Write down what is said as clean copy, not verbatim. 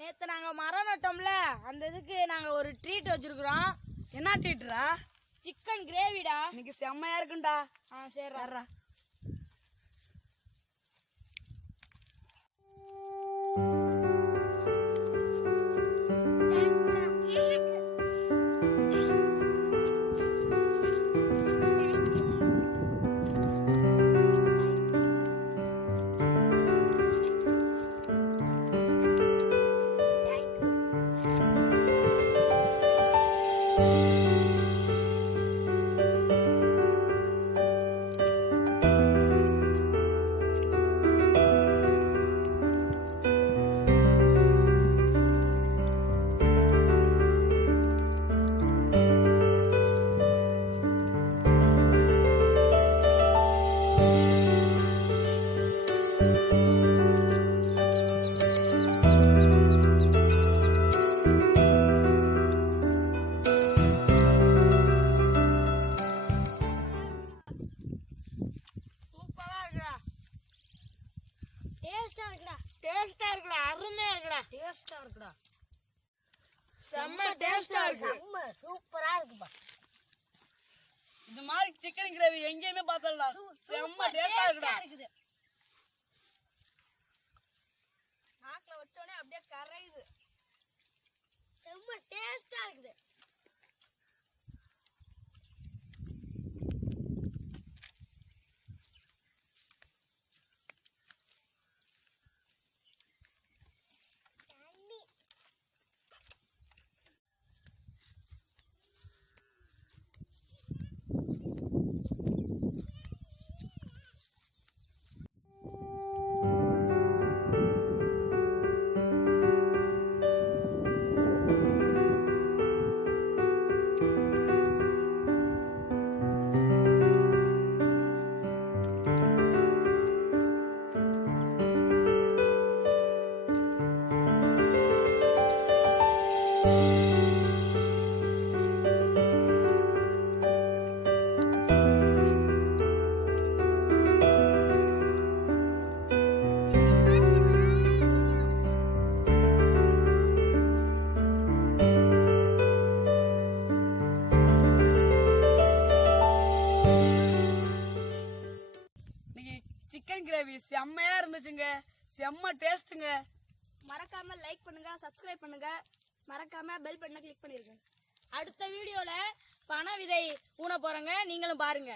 நேத்து நாங்க மரம் நட்டோம்ல, அந்த இதுக்கு நாங்க ஒரு ட்ரீட் வச்சிருக்கிறோம். என்ன ட்ரீட்ரா? சிக்கன் கிரேவிடா. இன்னைக்கு செம்மையா இருக்குண்டா. சரிடா. சூப்பரா இருக்குப்பா. இது மாதிரி சிக்கன் கிரேவி எங்கேயுமே பார்த்தல. செம்ம டேஸ்டா இருக்குது. நாக்குல வச்சோனே அப்படியே கரையுது. செம்ம டேஸ்டா இருக்குது. சிக்கன் கிரேவி செம்மையா இருந்துச்சுங்க. செம்ம டேஸ்ட்டுங்க. மறக்காம லைக் பண்ணுங்க, சப்ஸ்கிரைப் பண்ணுங்க, மறக்காம பெல் பட்டனை கிளிக் பண்ணிருங்க. அடுத்த வீடியோல பனை விதை ஊன போறோங்க, நீங்களும் பாருங்க.